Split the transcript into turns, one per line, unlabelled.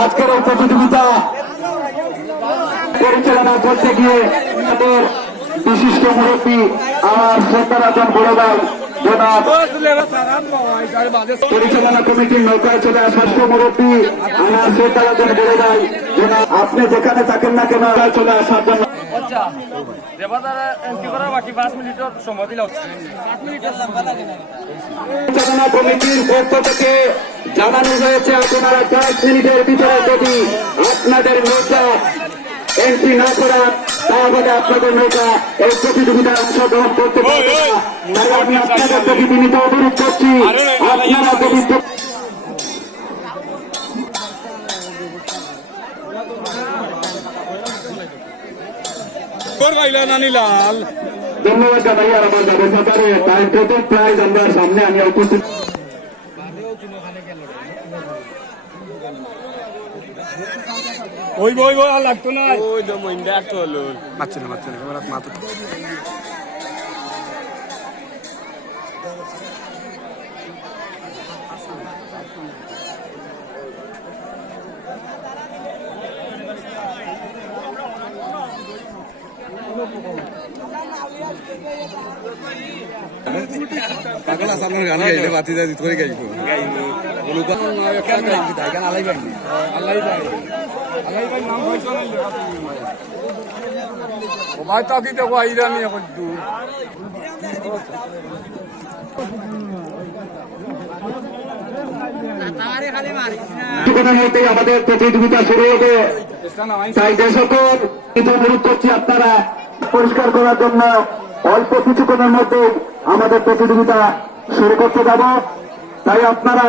আজকের এই প্রতিযোগিতা পরিচালনা করতে গিয়ে আমাদের বিশিষ্ট মুরব্বী আমার শ্রদ্ধারাজন বড় পরিচালনা কমিটির নৌকায় চলে আসা মুরব্বী আমার শ্রদ্ধারাজন বড় ভাই আপনি যেখানে থাকেন না কেন চলে আসার জন্য।
আচ্ছা
পরিচালনা কমিটির পক্ষ থেকে জানানো হয়েছে আপনারা পাঁচ মিনিটের ভিতরে যদি আপনাদের নৌকা এন্ট্রি না করা তাহলে আপনাদের নৌকা এই প্রতিযোগিতায় অংশগ্রহণ করতে পারবে তাই আমি আপনাদের প্রতি বিনীত অনুরোধ করছি আপনারা যদি
তোর
ধন্যবাদ আর আমার ব্যবস্থাকারে তাই প্রথম প্রাইজ আমরা সামনে আমি উপস্থিত
ওই বই বই আর লাগতো না।
ওই তো মইন্দা হলো
মারছে না মারছে না ক্যামেরা মাথা সামনে গান গাইলে বাতি করে গাইবো। গাইবো অনুপা কেন গাইবি তাই গান আলাই গাইবি আলাই গাই আলাই নাম হইছো না ভাই তাকি দেখো এখন
আমাদের প্রতিযোগিতা শুরু হবে। তাই যে সকল অনুরোধ করছি আপনারা পরিষ্কার করার জন্য অল্প কিছুক্ষণের মধ্যে আমাদের প্রতিযোগিতা শুরু করতে যাব। তাই আপনারা